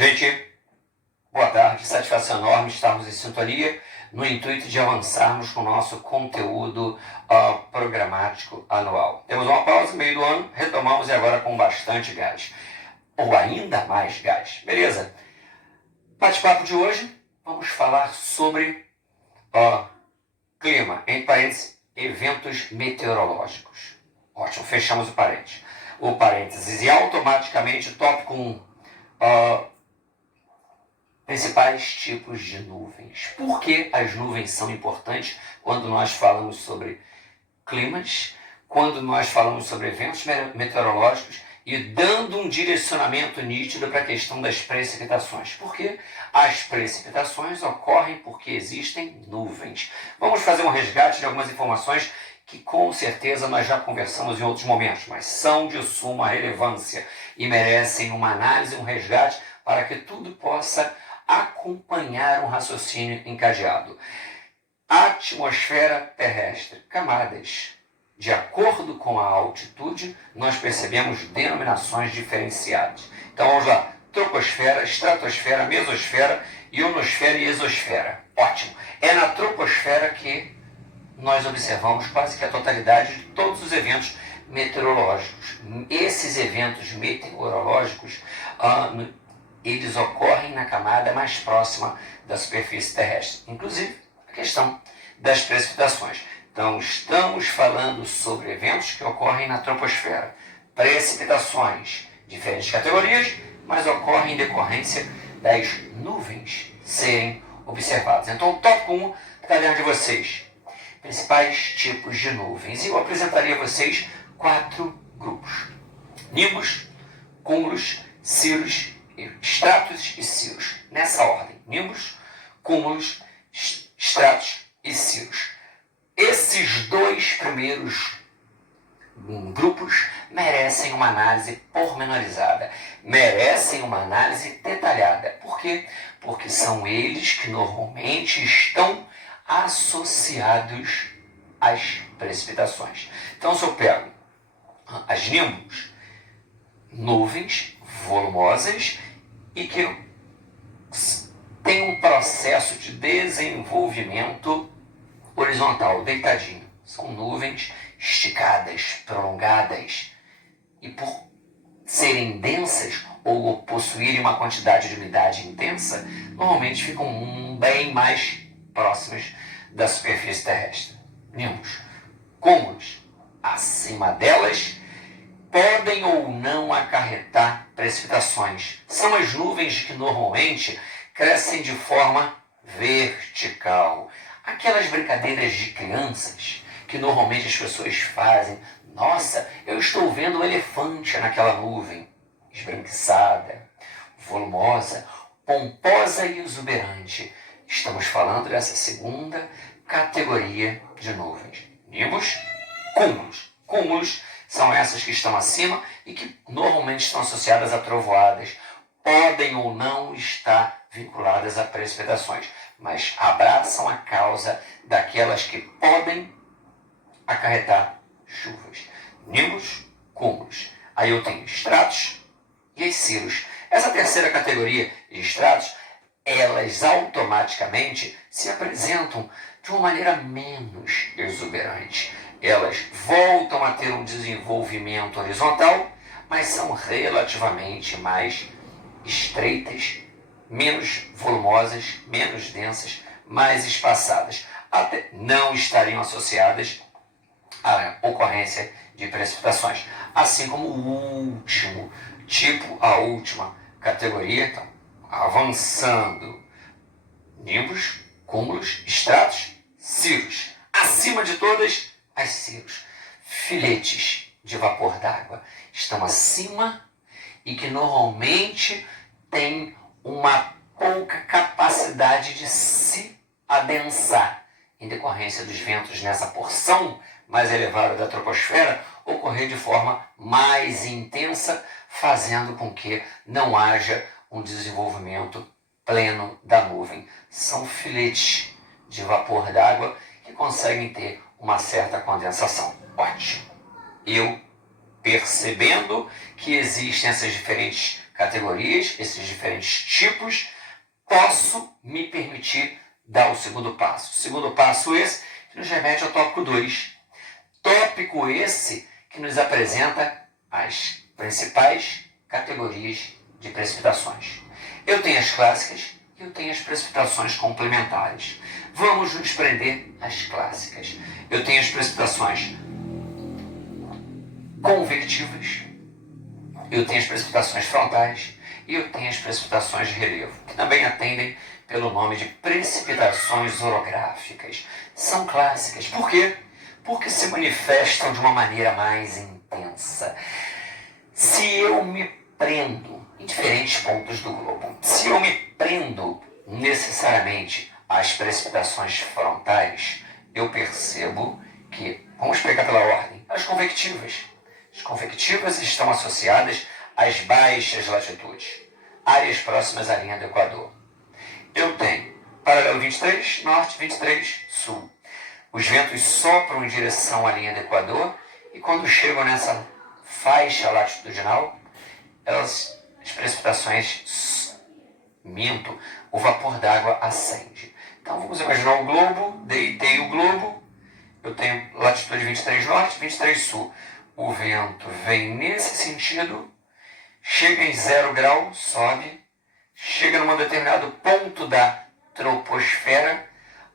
Gente, boa tarde, satisfação enorme estarmos em sintonia no intuito de avançarmos com o nosso conteúdo programático anual. Temos uma pausa no meio do ano, retomamos e agora com bastante gás, ou ainda mais gás, beleza? Bate-papo de hoje, vamos falar sobre clima, entre parênteses, eventos meteorológicos. Ótimo, fechamos o parênteses e automaticamente tópico 1. Principais tipos de nuvens. Por que as nuvens são importantes quando nós falamos sobre climas, quando nós falamos sobre eventos meteorológicos e dando um direcionamento nítido para a questão das precipitações? Porque as precipitações ocorrem porque existem nuvens. Vamos fazer um resgate de algumas informações que com certeza nós já conversamos em outros momentos, mas são de suma relevância e merecem uma análise, um resgate, para que tudo possa acompanhar um raciocínio encadeado. Atmosfera terrestre, camadas. De acordo com a altitude, nós percebemos denominações diferenciadas. Então vamos lá: troposfera, estratosfera, mesosfera, ionosfera e exosfera. Ótimo. É na troposfera que nós observamos quase que a totalidade de todos os eventos meteorológicos. Esses eventos meteorológicos, eles ocorrem na camada mais próxima da superfície terrestre, inclusive a questão das precipitações. Então, estamos falando sobre eventos que ocorrem na troposfera. Precipitações, diferentes categorias, mas ocorrem em decorrência das nuvens serem observadas. Então, o tópico 1 está diante de vocês. Principais tipos de nuvens. E eu apresentaria a vocês 4 grupos: nimbus, cúmulos, cirros, estratos e cirros. Nessa ordem: nimbus, cúmulos, estratos e cirros. Esses 2 primeiros grupos merecem uma análise pormenorizada, merecem uma análise detalhada. Por quê? Porque são eles que normalmente estão associados às precipitações. Então, se eu pego as nimbus, nuvens volumosas e que tem um processo de desenvolvimento horizontal, deitadinho. São nuvens esticadas, prolongadas, e por serem densas ou possuírem uma quantidade de umidade intensa, normalmente ficam bem mais próximas da superfície terrestre. Nimbus. Cúmulos. Acima delas, podem ou não acarretar precipitações. São as nuvens que normalmente crescem de forma vertical. Aquelas brincadeiras de crianças que normalmente as pessoas fazem. Nossa, eu estou vendo um elefante naquela nuvem. Esbranquiçada, volumosa, pomposa e exuberante. Estamos falando dessa segunda categoria de nuvens. Nimbus, cúmulos. Cúmulos são essas que estão acima e que normalmente estão associadas a trovoadas. Podem ou não estar vinculadas a precipitações, mas abraçam a causa daquelas que podem acarretar chuvas. Nimbus, cúmulos. Aí eu tenho estratos e as cirros. Essa terceira categoria de estratos, elas automaticamente se apresentam de uma maneira menos exuberante. Elas voltam a ter um desenvolvimento horizontal, mas são relativamente mais estreitas, menos volumosas, menos densas, mais espaçadas. Até não estariam associadas à ocorrência de precipitações. Assim como o último tipo, a última categoria, então, avançando: nimbus, cúmulos, estratos, cirros. Acima de todas, as cirros. Filetes de vapor d'água estão acima e que normalmente têm uma pouca capacidade de se adensar, em decorrência dos ventos nessa porção mais elevada da troposfera ocorrer de forma mais intensa, fazendo com que não haja um desenvolvimento pleno da nuvem. São filetes de vapor d'água que conseguem ter uma certa condensação. Ótimo. Eu, percebendo que existem essas diferentes categorias, esses diferentes tipos, posso me permitir dar o segundo passo. O segundo passo esse que nos remete ao tópico 2. Tópico esse que nos apresenta as principais categorias de precipitações. Eu tenho as clássicas e eu tenho as precipitações complementares. Vamos nos prender às clássicas. Eu tenho as precipitações convectivas, eu tenho as precipitações frontais e eu tenho as precipitações de relevo, que também atendem pelo nome de precipitações orográficas. São clássicas. Por quê? Porque se manifestam de uma maneira mais intensa. Se eu me prendo em diferentes pontos do globo, se eu me prendo necessariamente às precipitações frontais, eu percebo que, vamos pegar pela ordem, as convectivas. As convectivas estão associadas às baixas latitudes, áreas próximas à linha do Equador. Eu tenho paralelo 23, norte, 23, sul. Os ventos sopram em direção à linha do Equador e quando chegam nessa faixa latitudinal, as precipitações minto, o vapor d'água acende. Então vamos imaginar o globo, deitei o globo, eu tenho latitude 23 norte, 23 sul. O vento vem nesse sentido, chega em 0 grau, sobe, chega num determinado ponto da troposfera,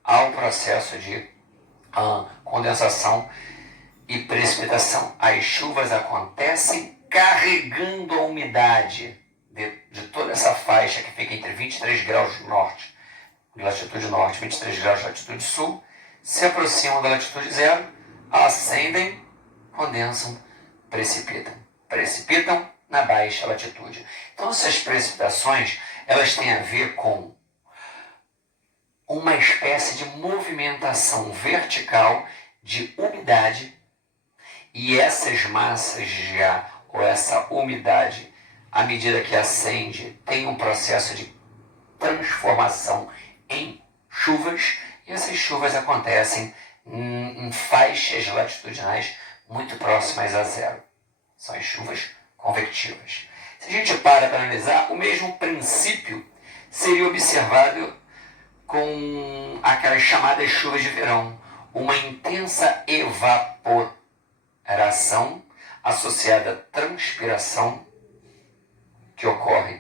há um processo de condensação e precipitação. As chuvas acontecem carregando a umidade de toda essa faixa que fica entre 23 graus norte, de latitude norte, 23 graus de latitude sul, se aproximam da latitude zero, ascendem, condensam, precipitam. Precipitam na baixa latitude. Então, essas precipitações, elas têm a ver com uma espécie de movimentação vertical de umidade e essas massas de ar, ou essa umidade, à medida que ascende, tem um processo de transformação em chuvas e essas chuvas acontecem em faixas latitudinais muito próximas a zero. São as chuvas convectivas. Se a gente para analisar, o mesmo princípio seria observado com aquelas chamadas chuvas de verão. Uma intensa evaporação associada à transpiração que ocorre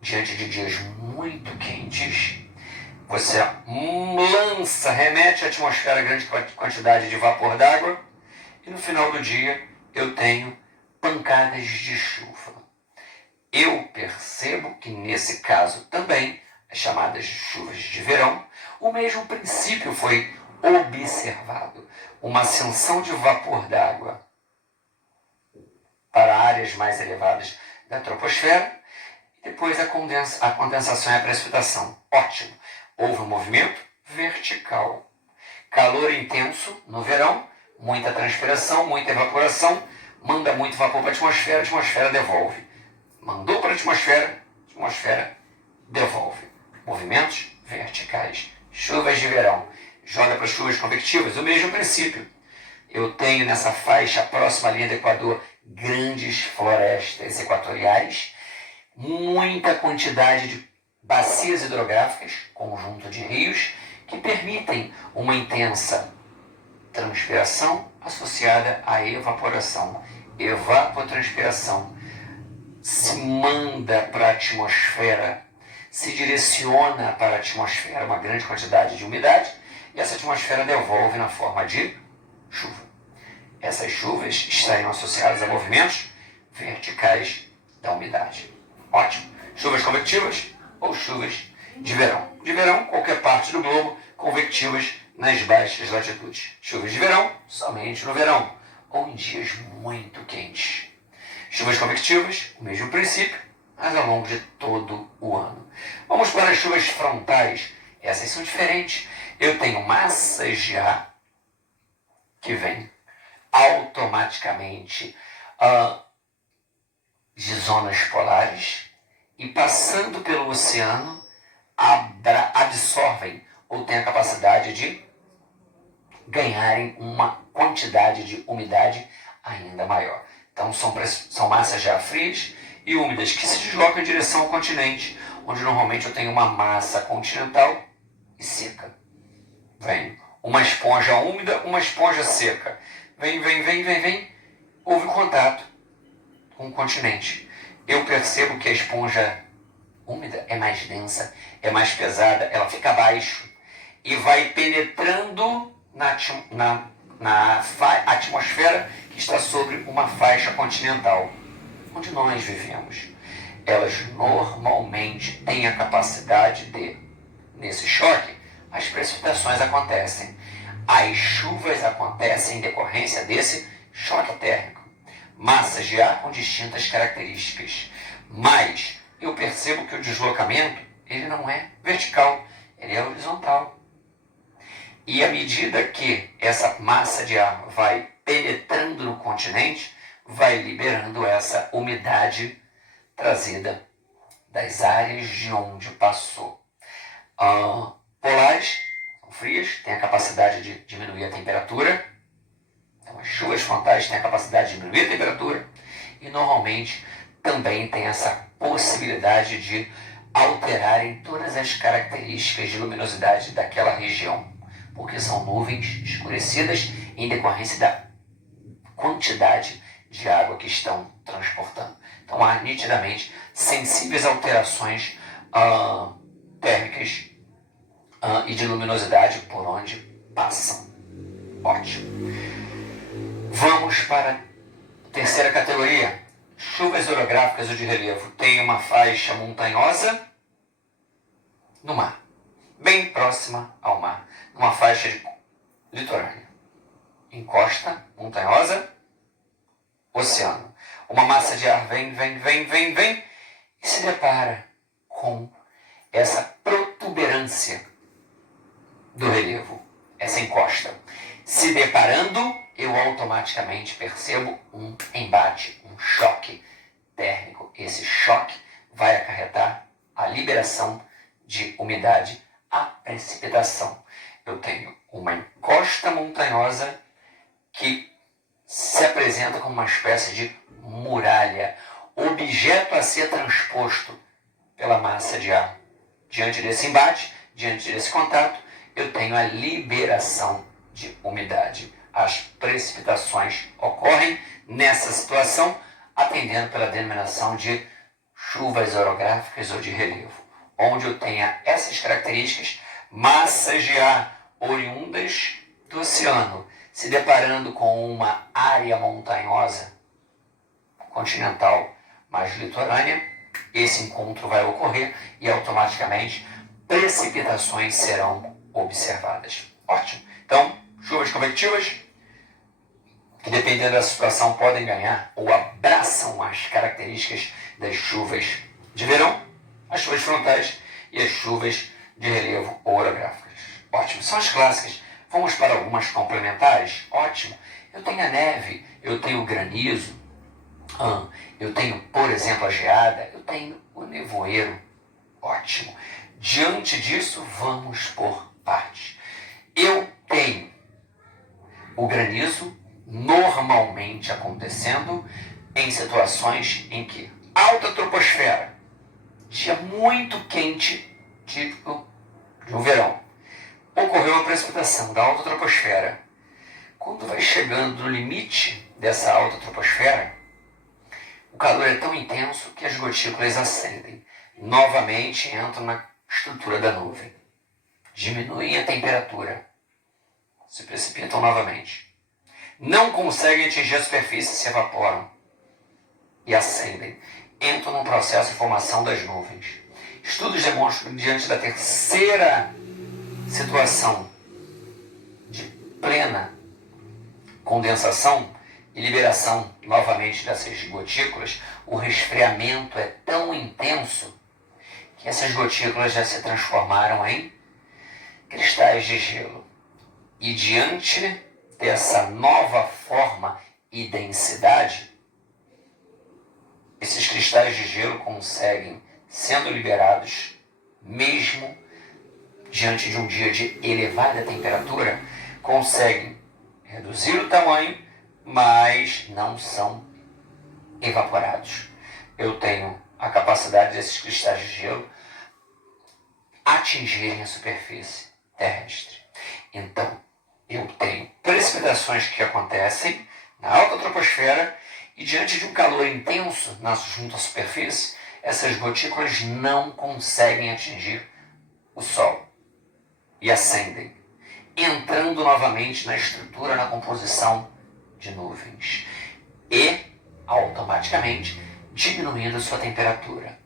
diante de dias muito quentes. Você lança, remete à atmosfera grande quantidade de vapor d'água e no final do dia eu tenho pancadas de chuva. Eu percebo que nesse caso também, as chamadas chuvas de verão, o mesmo princípio foi observado. Uma ascensão de vapor d'água para áreas mais elevadas da troposfera e depois a condensação e a precipitação. Ótimo. Houve um movimento vertical. Calor intenso no verão, muita transpiração, muita evaporação, manda muito vapor para a atmosfera devolve. Mandou para a atmosfera devolve. Movimentos verticais. Chuvas de verão. Joga para chuvas convectivas, o mesmo princípio. Eu tenho nessa faixa próxima à linha do Equador grandes florestas equatoriais, muita quantidade de bacias hidrográficas, conjunto de rios, que permitem uma intensa transpiração associada à evaporação. Evapotranspiração se manda para a atmosfera, se direciona para a atmosfera uma grande quantidade de umidade e essa atmosfera devolve na forma de chuva. Essas chuvas estariam associadas a movimentos verticais da umidade. Ótimo. Chuvas convectivas ou chuvas de verão. De verão, qualquer parte do globo, convectivas nas baixas latitudes. Chuvas de verão, somente no verão, ou em dias muito quentes. Chuvas convectivas, o mesmo princípio, mas ao longo de todo o ano. Vamos para as chuvas frontais. Essas são diferentes. Eu tenho massas de ar que vêm automaticamente de zonas polares e passando pelo oceano absorvem ou têm a capacidade de ganharem uma quantidade de umidade ainda maior. Então são massas de ar frias e úmidas, que se deslocam em direção ao continente, onde normalmente eu tenho uma massa continental e seca. Vem uma esponja úmida, uma esponja seca. Vem. Houve contato com o continente. Eu percebo que a esponja úmida é mais densa, é mais pesada, ela fica abaixo e vai penetrando na atmosfera que está sobre uma faixa continental, onde nós vivemos. Elas normalmente têm a capacidade de, nesse choque, as precipitações acontecem. As chuvas acontecem em decorrência desse choque térmico. Massas de ar com distintas características. Mas eu percebo que o deslocamento ele não é vertical, ele é horizontal. E à medida que essa massa de ar vai penetrando no continente, vai liberando essa umidade trazida das áreas de onde passou. Polares, são frias, têm a capacidade de diminuir a temperatura. Então, as chuvas frontais têm a capacidade de diminuir a temperatura e normalmente também tem essa possibilidade de alterarem todas as características de luminosidade daquela região, porque são nuvens escurecidas em decorrência da quantidade de água que estão transportando. Então há nitidamente sensíveis alterações térmicas e de luminosidade por onde passam. Ótimo. Vamos para a terceira categoria. Chuvas orográficas ou de relevo. Tem uma faixa montanhosa no mar, bem próxima ao mar, uma faixa litorânea. Encosta, montanhosa, oceano. Uma massa de ar vem e se depara com essa protuberância do relevo, essa encosta. Se deparando, eu automaticamente percebo um embate, um choque térmico. Esse choque vai acarretar a liberação de umidade, a precipitação. Eu tenho uma encosta montanhosa que se apresenta como uma espécie de muralha, objeto a ser transposto pela massa de ar. Diante desse embate, diante desse contato, eu tenho a liberação de umidade. As precipitações ocorrem nessa situação, atendendo pela denominação de chuvas orográficas ou de relevo, onde eu tenha essas características, massas de ar oriundas do oceano, se deparando com uma área montanhosa, continental, mais litorânea. Esse encontro vai ocorrer e automaticamente precipitações serão observadas. Ótimo. Então, chuvas convectivas, que dependendo da situação podem ganhar ou abraçam as características das chuvas de verão, as chuvas frontais e as chuvas de relevo ou orográficas. Ótimo. São as clássicas. Vamos para algumas complementares? Ótimo. Eu tenho a neve, eu tenho o granizo, eu tenho, por exemplo, a geada, eu tenho o nevoeiro. Ótimo. Diante disso, vamos por partes. Eu tenho o granizo normalmente acontecendo em situações em que alta troposfera, dia muito quente, típico de um verão, ocorreu uma precipitação da alta troposfera. Quando vai chegando no limite dessa alta troposfera, o calor é tão intenso que as gotículas acendem. Novamente entram na estrutura da nuvem. Diminuem a temperatura. Se precipitam novamente. Não conseguem atingir a superfície, se evaporam. E acendem. Entram num processo de formação das nuvens. Estudos demonstram que diante da terceira situação de plena condensação e liberação novamente dessas gotículas, o resfriamento é tão intenso que essas gotículas já se transformaram em cristais de gelo. E diante dessa nova forma e densidade, esses cristais de gelo conseguem, sendo liberados, mesmo diante de um dia de elevada temperatura, conseguem reduzir o tamanho, mas não são evaporados. eu tenho a capacidade desses cristais de gelo atingirem a superfície terrestre. Então, eu tenho precipitações que acontecem na alta troposfera e diante de um calor intenso junto à superfície, essas gotículas não conseguem atingir o Sol e ascendem, entrando novamente na estrutura, na composição de nuvens e, automaticamente, diminuindo sua temperatura.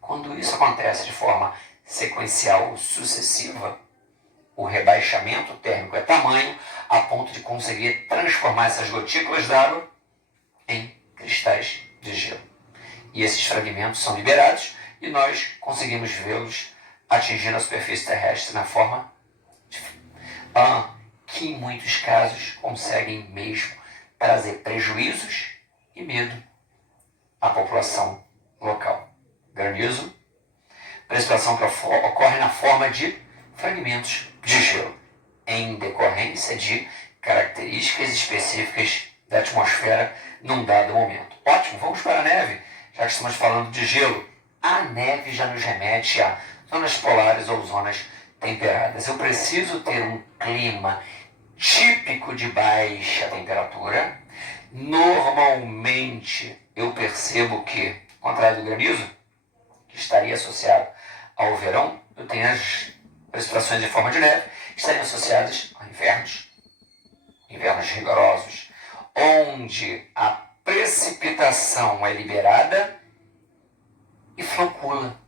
Quando isso acontece de forma sequencial ou sucessiva, o rebaixamento térmico é tamanho a ponto de conseguir transformar essas gotículas d'água em cristais de gelo. E esses fragmentos são liberados e nós conseguimos vê-los atingindo a superfície terrestre na forma que em muitos casos conseguem mesmo trazer prejuízos e medo à população local. Granizo, precipitação que ocorre na forma de fragmentos de gelo, em decorrência de características específicas da atmosfera num dado momento. Ótimo, vamos para a neve, já que estamos falando de gelo. A neve já nos remete a zonas polares ou zonas temperadas. Eu preciso ter um clima típico de baixa temperatura. Normalmente eu percebo que, ao contrário do granizo, que estaria associado ao verão, eu tenho as precipitações em forma de neve, estariam associadas a invernos rigorosos, onde a precipitação é liberada e flocula.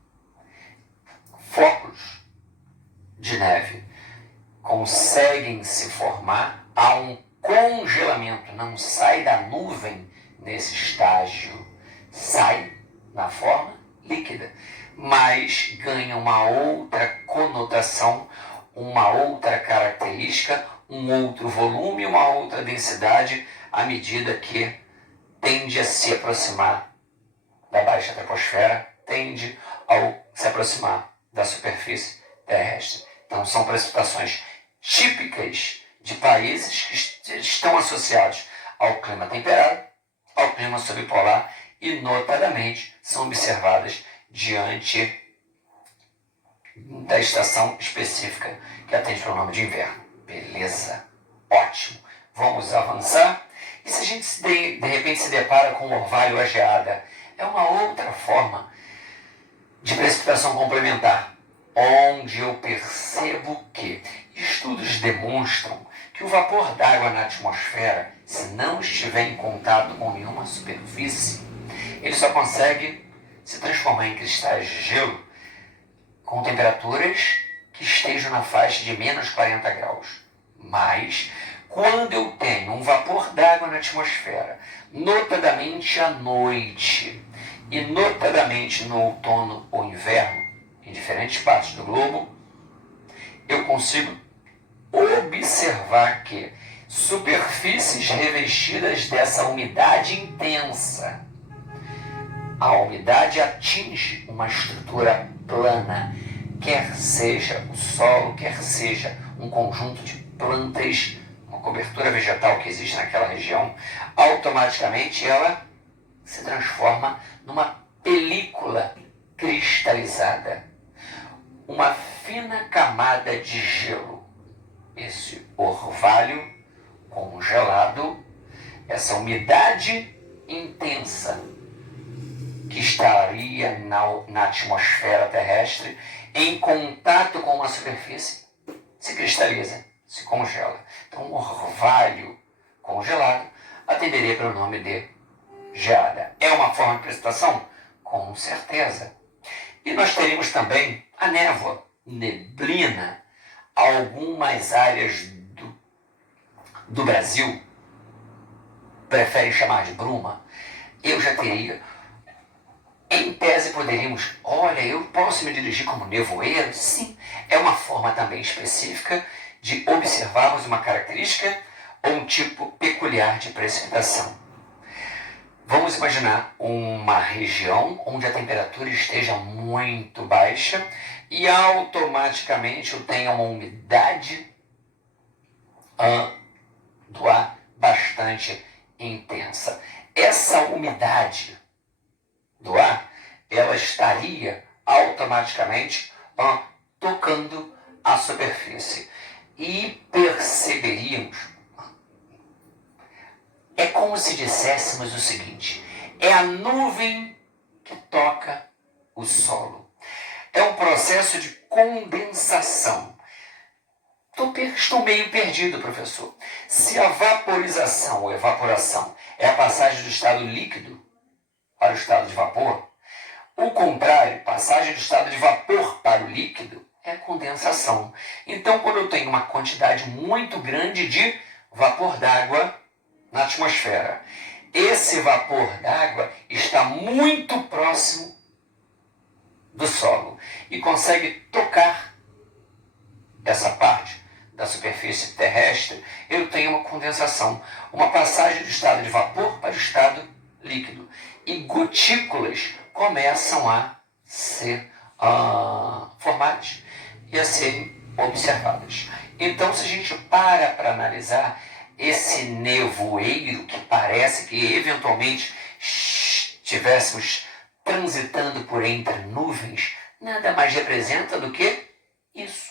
Flocos de neve conseguem se formar a um congelamento, não sai da nuvem nesse estágio, sai na forma líquida, mas ganha uma outra conotação, uma outra característica, um outro volume, uma outra densidade, à medida que tende a se aproximar da baixa troposfera, tende ao se aproximar da superfície terrestre. Então são precipitações típicas de países que estão associados ao clima temperado, ao clima subpolar e, notadamente, são observadas diante da estação específica que atende para o nome de inverno. Beleza, ótimo. Vamos avançar. E se a gente de repente se depara com um orvalho ou a geada, é uma outra forma de precipitação complementar, onde eu percebo que estudos demonstram que o vapor d'água na atmosfera, se não estiver em contato com nenhuma superfície, ele só consegue se transformar em cristais de gelo com temperaturas que estejam na faixa de menos 40 graus. Mas, quando eu tenho um vapor d'água na atmosfera, notadamente à noite e notadamente no outono ou inverno, em diferentes partes do globo, eu consigo observar que superfícies revestidas dessa umidade intensa, a umidade atinge uma estrutura plana, quer seja o solo, quer seja um conjunto de plantas, uma cobertura vegetal que existe naquela região, automaticamente ela se transforma numa película cristalizada, uma fina camada de gelo. Esse orvalho congelado, essa umidade intensa que estaria na atmosfera terrestre em contato com uma superfície, se cristaliza, se congela. Então, um orvalho congelado atenderia pelo nome de geada. É uma forma de precipitação? Com certeza. E nós teríamos também a névoa, neblina. Algumas áreas do Brasil preferem chamar de bruma. Eu já teria. Em tese poderíamos, olha, eu posso me dirigir como nevoeiro? Sim, é uma forma também específica de observarmos uma característica ou um tipo peculiar de precipitação. Vamos imaginar uma região onde a temperatura esteja muito baixa e automaticamente eu tenha uma umidade do ar bastante intensa. Essa umidade do ar, ela estaria automaticamente tocando a superfície. E perceberíamos, é como se disséssemos o seguinte: é a nuvem que toca o solo. É um processo de condensação. Estou meio perdido, professor. Se a vaporização ou evaporação é a passagem do estado líquido para o estado de vapor, o contrário, passagem do estado de vapor para o líquido, é condensação. Então, quando eu tenho uma quantidade muito grande de vapor d'água na atmosfera, esse vapor d'água está muito próximo do solo e consegue tocar essa parte da superfície terrestre, eu tenho uma condensação, uma passagem do estado de vapor para o estado líquido. E gotículas começam a ser formadas e a serem observadas. Então, se a gente para analisar esse nevoeiro que parece que eventualmente estivéssemos transitando por entre nuvens, nada mais representa do que isso.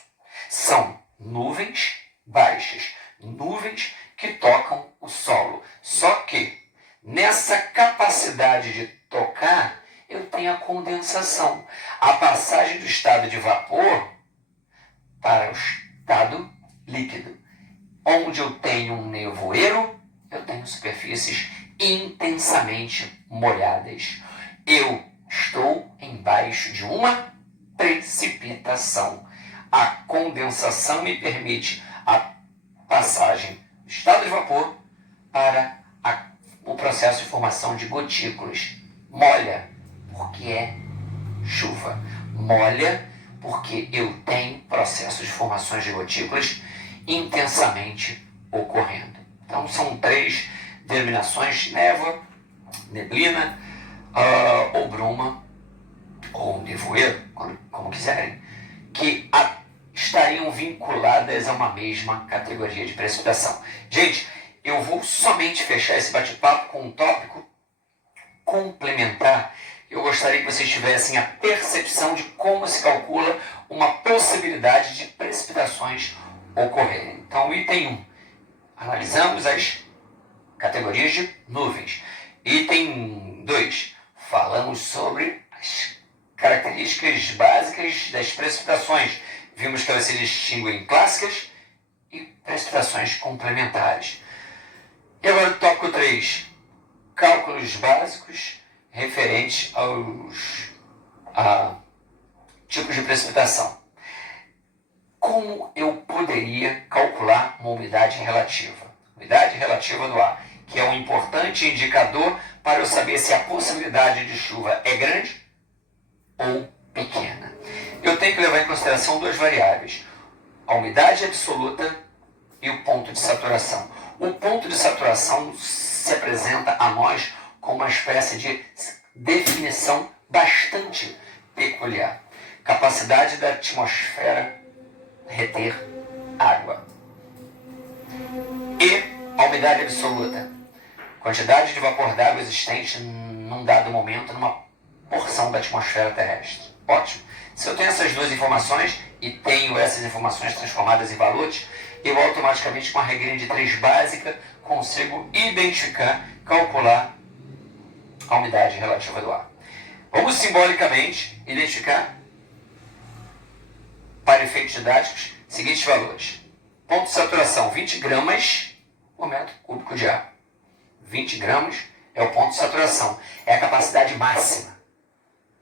São nuvens baixas, nuvens que tocam o solo. Só que nessa capacidade de tocar, eu tenho a condensação, a passagem do estado de vapor para o estado líquido. Onde eu tenho um nevoeiro, eu tenho superfícies intensamente molhadas. Eu estou embaixo de uma precipitação. A condensação me permite a passagem do estado de vapor para o processo de formação de gotículas. Molha, porque é chuva. Molha, porque eu tenho processo de formações de gotículas intensamente ocorrendo. Então, são 3 denominações: névoa, neblina, ou bruma, ou nevoeiro, como quiserem, que estariam vinculadas a uma mesma categoria de precipitação. Gente, eu vou somente fechar esse bate-papo com um tópico complementar. Eu gostaria que vocês tivessem a percepção de como se calcula uma possibilidade de precipitações ocorrerem. Então, item 1. Analisamos as categorias de nuvens. Item 2. Falamos sobre as características básicas das precipitações. Vimos que elas se distinguem em clássicas e precipitações complementares. E agora o tópico 3. Cálculos básicos referentes aos tipos de precipitação. Como eu poderia calcular uma umidade relativa? Umidade relativa do ar, que é um importante indicador para eu saber se a possibilidade de chuva é grande ou pequena. Eu tenho que levar em consideração 2 variáveis: a umidade absoluta e o ponto de saturação. O ponto de saturação se apresenta a nós como uma espécie de definição bastante peculiar. Capacidade da atmosfera reter água. E a umidade absoluta, quantidade de vapor d'água existente num dado momento numa porção da atmosfera terrestre. Ótimo. Se eu tenho essas 2 informações e tenho essas informações transformadas em valores, eu automaticamente, com a regrinha de 3 básica, consigo identificar, calcular a umidade relativa do ar. Vamos simbolicamente identificar, para efeitos didáticos, seguintes valores. Ponto de saturação: 20 gramas por metro cúbico de ar. 20 gramas é o ponto de saturação. É a capacidade máxima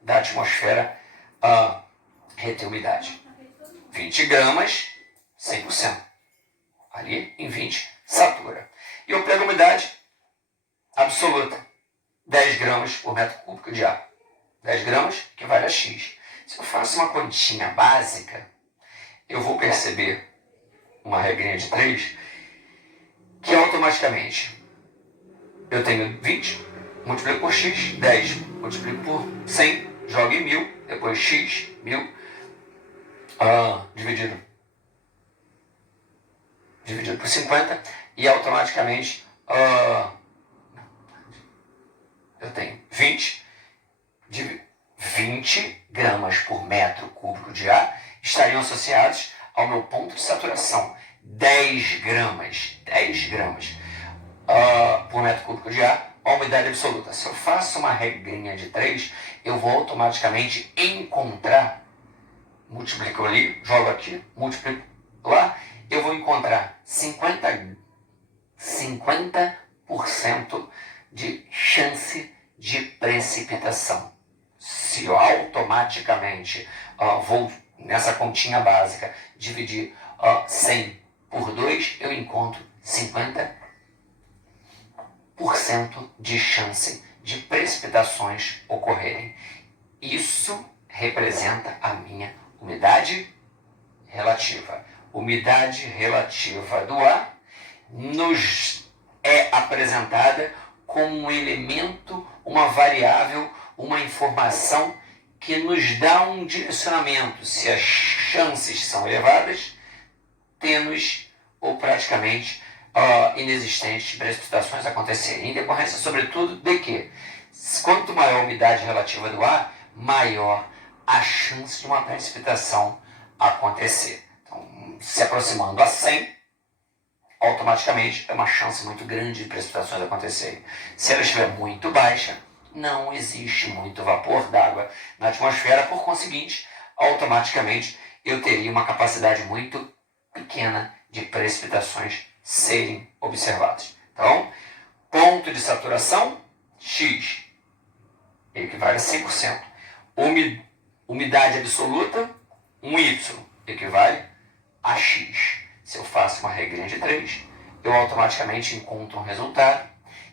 da atmosfera reter umidade. 20 gramas, 100%. Ali em 20, satura. E eu pego a umidade absoluta: 10 gramas por metro cúbico de ar. 10 gramas equivale a X. Se eu faço uma continha básica, eu vou perceber uma regrinha de 3, que automaticamente eu tenho 20, multiplico por X, 10, multiplico por 100, jogo em 1000, depois X, 1000, dividido por 50, e automaticamente eu tenho 20 20 gramas por metro cúbico de ar estariam associados ao meu ponto de saturação. 10 gramas por metro cúbico de ar, a umidade absoluta. Se eu faço uma regrinha de 3, eu vou automaticamente encontrar, multiplico ali, jogo aqui, multiplico lá, eu vou encontrar 50% de chance de precipitação. Se eu automaticamente vou nessa continha básica dividir 100 por 2, eu encontro 50% de chance de precipitações ocorrerem. Isso representa a minha umidade relativa. Umidade relativa do ar nos é apresentada como um elemento, uma variável, uma informação que nos dá um direcionamento. Se as chances são elevadas, tênues ou praticamente inexistentes de precipitações acontecerem, em decorrência, sobretudo, de que quanto maior a umidade relativa do ar, maior a chance de uma precipitação acontecer. Então, se aproximando a 100, automaticamente é uma chance muito grande de precipitações acontecerem. Se ela estiver muito baixa, não existe muito vapor d'água na atmosfera, por conseguinte, automaticamente eu teria uma capacidade muito pequena de precipitações serem observadas. Então, ponto de saturação, X, equivale a 100%. Umidade absoluta, um Y, equivale a X. Se eu faço uma regrinha de 3, eu automaticamente encontro um resultado,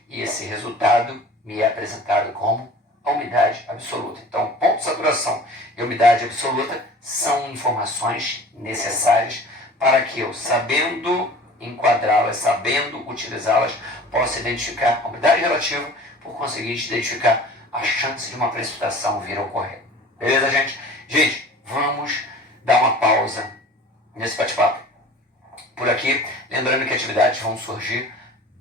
e esse resultado me é apresentado como a umidade absoluta. Então, ponto de saturação e umidade absoluta são informações necessárias para que eu, sabendo enquadrá-las, sabendo utilizá-las, possa identificar a umidade relativa, por conseguinte, identificar a chance de uma precipitação vir a ocorrer. Beleza, gente? Gente, vamos dar uma pausa nesse bate-papo por aqui, lembrando que atividades vão surgir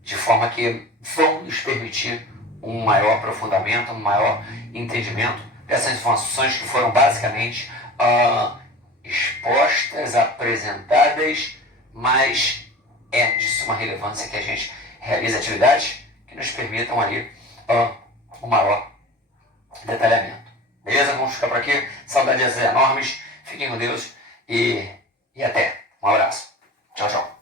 de forma que vão nos permitir um maior aprofundamento, um maior entendimento dessas informações que foram basicamente expostas, apresentadas, mas é de suma relevância que a gente realize atividades que nos permitam ali um maior detalhamento. Beleza? Vamos ficar por aqui. Saudades enormes. Fiquem com Deus e até. Um abraço. Tchau, tchau.